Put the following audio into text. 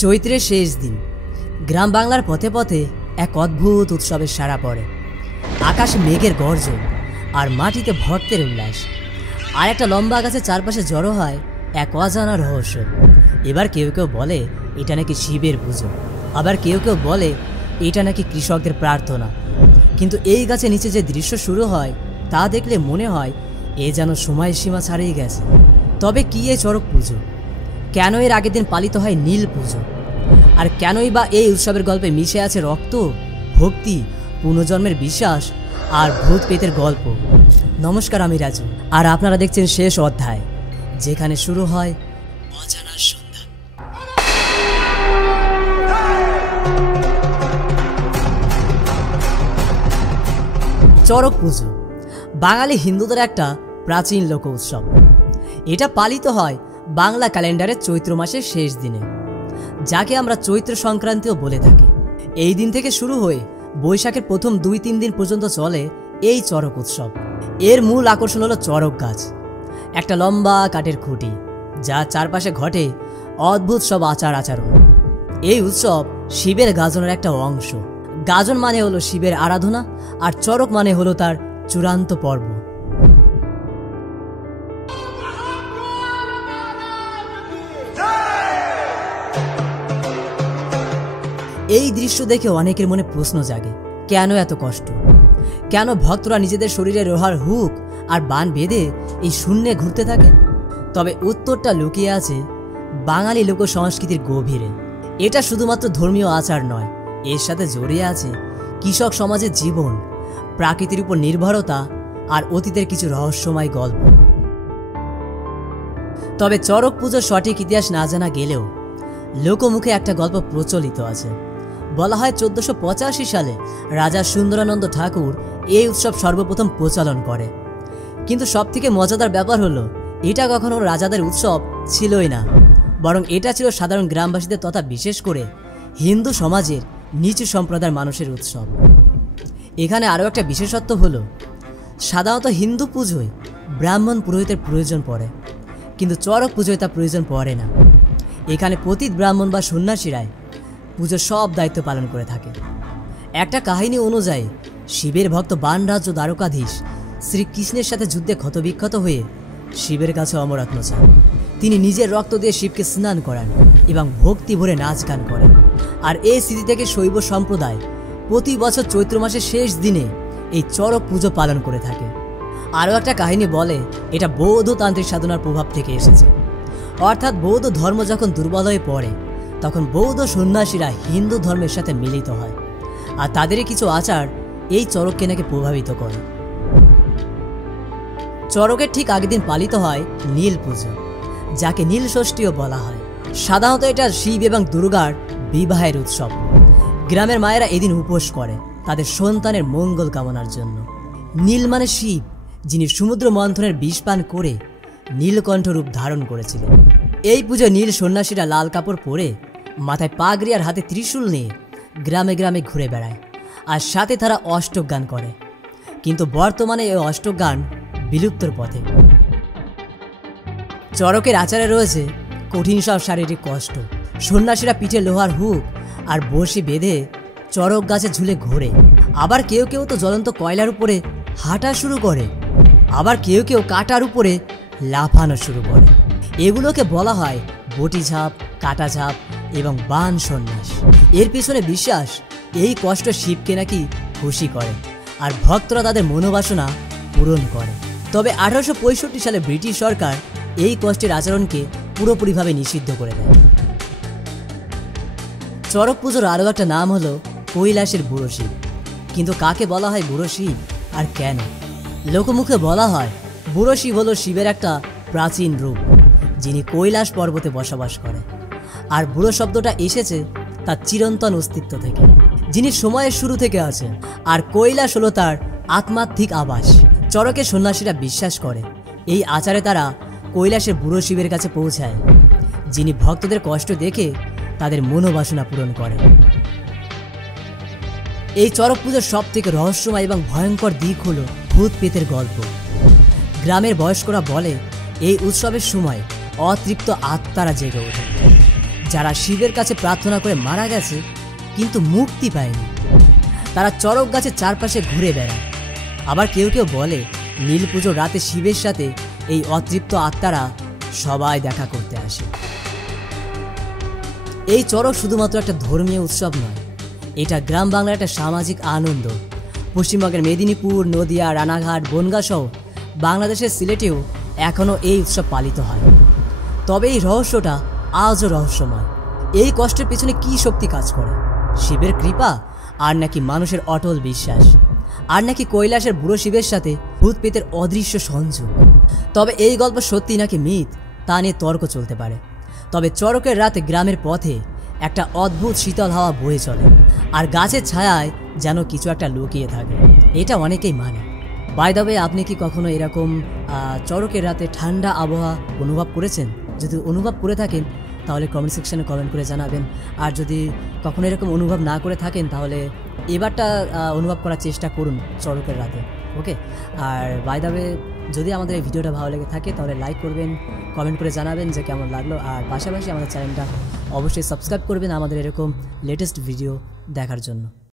চৈত্রের শেষ দিন গ্রাম বাংলার পথে পথে এক অদ্ভুত উৎসবের সাড়া পড়ে। আকাশে মেঘের গর্জন আর মাটিতে ভক্তের উল্লাস। আর একটা লম্বা গাছের চারপাশে জড়ো হয় এক অজানা রহস্য। এবার কেউ কেউ বলে এটা নাকি শিবের পুজো, আবার কেউ কেউ বলে এটা নাকি কৃষকদের প্রার্থনা। কিন্তু এই গাছের নিচে যে দৃশ্য শুরু হয় তা দেখলে মনে হয় এ যেন সময়ের সীমা ছাড়িয়ে গেছে। তবে কি এই চড়ক পুজো? কেন এর আগের দিন পালিত হয় নীল পুজো? আর কেনই বা এই উৎসবের গল্পে মিশে আছে রক্ত, ভক্তি, পুনর্জন্মের বিশ্বাস আর ভূত পেতের গল্প? নমস্কার, আমি রাজু, আর আপনারা দেখছেন শেষ অধ্যায়, যেখানে শুরু হয় অজানার সন্ধান। চড়ক পুজো বাঙালি হিন্দুদের একটা প্রাচীন লোক উৎসব। এটা পালিত হয় বাংলা ক্যালেন্ডারের চৈত্র মাসের শেষ দিনে, যাকে আমরা চৈত্র সংক্রান্তিও বলে থাকি। এই দিন থেকে শুরু হয়ে বৈশাখের প্রথম 2-3 দিন পর্যন্ত চলে এই চড়ক উৎসব। এর মূল আকর্ষণ হলো চড়ক গাছ, একটা লম্বা কাঠের খুঁটি, যার চারপাশে ঘটে অদ্ভুত সব আচার আচরণ। এই উৎসব শিবের গাজনের একটা অংশ। গাজন মানে হলো শিবের আরাধনা, আর চড়ক মানে হলো তার চূড়ান্ত পর্ব। এই দৃশ্য দেখে অনেকের মনে প্রশ্ন জাগে, কেন এত কষ্ট? কেন ভক্তরা নিজেদের শরীরে লোহার হুক আর বান বেঁধে এই শূন্যে ঘুরতে থাকে? তবে উত্তরটা লুকিয়ে আছে বাঙালি লোক সংস্কৃতির গভীরে। এটা শুধুমাত্র ধর্মীয় আচার নয়, এর সাথে জড়িয়ে আছে কৃষক সমাজের জীবন, প্রাকৃতির উপর নির্ভরতা আর অতীতের কিছু রহস্যময় গল্প। তবে চড়ক পুজোর সঠিক ইতিহাস না জানা গেলেও লোকমুখে একটা গল্প প্রচলিত আছে। বলা হয় 1485 সালে রাজা সুন্দরানন্দ ঠাকুর এই উৎসব সর্বপ্রথম প্রচলন করে। কিন্তু সবথেকে মজাদার ব্যাপার হলো এটা কখনো রাজাদের উৎসব ছিলই না, বরং এটা ছিল সাধারণ গ্রামবাসীদের তথা বিশেষ করে হিন্দু সমাজের নিচু সম্প্রদায়ের মানুষের উৎসব। এখানে আরও একটা বিশেষত্ব হলো সাধারণত হিন্দু পুজোয় ব্রাহ্মণ পুরোহিতের প্রয়োজন পড়ে, কিন্তু চড়ক পুজোয় তা প্রয়োজন পড়ে না। এখানে পতিত ব্রাহ্মণ বা সন্ন্যাসীরাই পুজোর সব দায়িত্ব পালন করে থাকে। একটা কাহিনী অনুযায়ী শিবের ভক্ত বানরাজ ও দ্বারকাধীশ শ্রীকৃষ্ণের সাথে যুদ্ধে ক্ষতবিক্ষত হয়ে শিবের কাছে অমরত্ন চান। তিনি নিজের রক্ত দিয়ে শিবকে স্নান করান এবং ভক্তি ভরে নাচ গান করেন। আর এই স্মৃতি থেকে শৈব সম্প্রদায় প্রতি বছর চৈত্র মাসের শেষ দিনে এই চড়ক পুজো পালন করে থাকে। আরও একটা কাহিনী বলে এটা বৌদ্ধ তান্ত্রিক সাধনার প্রভাব থেকে এসেছে। অর্থাৎ বৌদ্ধ ধর্ম যখন দুর্বল হয়ে পড়ে তখন বৌদ্ধ সন্ন্যাসীরা হিন্দু ধর্মের সাথে মিলিত হয়, আর তাদেরই কিছু আচার এই চড়ককে নাকি প্রভাবিত করে। চড়কের ঠিক আগের দিন পালিত হয় নীল পুজো, যাকে নীল ষষ্ঠীও বলা হয়। সাধারণত এটা শিব এবং দুর্গার বিবাহের উৎসব। গ্রামের মায়েরা এদিন উপোস করে তাদের সন্তানের মঙ্গল কামনার জন্য। নীল মানে শিব, যিনি সমুদ্র মন্থনের বিষ পান করে নীলকণ্ঠ রূপ ধারণ করেছিলেন। এই পুজো নীল সন্ন্যাসীরা লাল কাপড় পরে মাথায় পাগড়ি আর হাতে ত্রিশূল নিয়ে গ্রামে গ্রামে ঘুরে বেড়ায়, আর সাথে তারা অষ্টক গান করে। কিন্তু বর্তমানে এই অষ্টক গান বিলুপ্তর পথে। চড়কের আচারে রয়েছে কঠিন সব শারীরিক কষ্ট। সন্ন্যাসীরা পিঠে লোহার হুক আর বড়শি বেঁধে চড়ক গাছে ঝুলে ঘোরে। আবার কেউ কেউ তো জ্বলন্ত কয়লার উপরে হাঁটা শুরু করে, আবার কেউ কেউ কাটার উপরে লাফানো শুরু করে। এগুলোকে বলা হয় বটি ঝাঁপ, কাটা ঝাঁপ এবং বান সন্ন্যাস। এর পিছনে বিশ্বাস এই কষ্ট শিবকে নাকি খুশি করে, আর ভক্তরা তাদের মনোবাসনা পূরণ করে। তবে 1865 সালে ব্রিটিশ সরকার এই কষ্টের আচরণকে পুরোপুরিভাবে নিষিদ্ধ করে দেয়। চড়ক পুজোর আরও একটা নাম হলো কৈলাসের বুড়ো শিব। কিন্তু কাকে বলা হয় বুড়ো শিব আর কেন? লোকমুখে বলা হয় বুড়ো শিব হলো শিবের একটা প্রাচীন রূপ, যিনি কৈলাস পর্বতে বসবাস করে। আর বুড়ো শব্দটা এসেছে তার চিরন্তন অস্তিত্ব থেকে, যিনি সময়ের শুরু থেকে আছেন। আর কৈলাস হলো তার আত্মাত্মিক আবাস। চড়কে সন্ন্যাসীরা বিশ্বাস করে এই আচারে তারা কৈলাসের বুড়ো শিবের কাছে পৌঁছায়, যিনি ভক্তদের কষ্ট দেখে তাদের মনোবাসনা পূরণ করে। এই চড়ক পুজোর সব থেকে রহস্যময় এবং ভয়ঙ্কর দিক হলো ভূত পেতের গল্প। গ্রামের বয়স্করা বলে এই উৎসবের সময় অতৃপ্ত আত্মারা জেগে ওঠে, যারা শিবের কাছে প্রার্থনা করে মারা গেছে কিন্তু মুক্তি পায়নি, তারা চড়ক গাছের চারপাশে ঘুরে বেড়ায়। আবার কেউ কেউ বলে নীল পুজোর রাতে শিবের সাথে এই অতৃপ্ত আত্মারা সবাই দেখা করতে আসে। এই চড়ক শুধুমাত্র একটা ধর্মীয় উৎসব নয়, এটা গ্রাম বাংলার একটা সামাজিক আনন্দ। পশ্চিমবঙ্গের মেদিনীপুর, নদিয়া, রানাঘাট, বনগাঁ সহ বাংলাদেশের সিলেটেও এখনও এই উৎসব পালিত হয়। তবে এই রহস্যটা আজও রহস্যময়। এই কষ্টের পেছনে কী শক্তি কাজ করে? শিবের কৃপা, আর নাকি মানুষের অটল বিশ্বাস, আর নাকি কৈলাসের বুড়ো শিবের সাথে ভূত পেতের অদৃশ্য সংযোগ? তবে এই গল্প সত্যি নাকি মিথ তা নিয়ে তর্ক চলতে পারে। তবে চড়কের রাতে গ্রামের পথে একটা অদ্ভুত শীতল হাওয়া বয়ে চলে, আর গাছের ছায়ায় যেন কিছু একটা লুকিয়ে থাকে, এটা অনেকেই মানে। বাই দ্য ওয়ে, আপনি কি কখনো এরকম চড়কের রাতে ঠান্ডা আবহাওয়া অনুভব করেছেন? যদি অনুভব করে থাকেন তাহলে কমেন্ট সেকশনে কমেন্ট করে জানাবেন। আর যদি কখনো এরকম অনুভব না করে থাকেন তাহলে এবারটা অনুভব করার চেষ্টা করুন চড়কের রাতে। ওকে, আর বাই দ্য ওয়ে, যদি আমাদের এই ভিডিওটা ভালো লেগে থাকে তাহলে লাইক করবেন, কমেন্ট করে জানাবেন যে কেমন লাগলো, আর পাশাপাশি আমাদের চ্যানেলটা অবশ্যই সাবস্ক্রাইব করবেন আমাদের এরকম লেটেস্ট ভিডিও দেখার জন্য।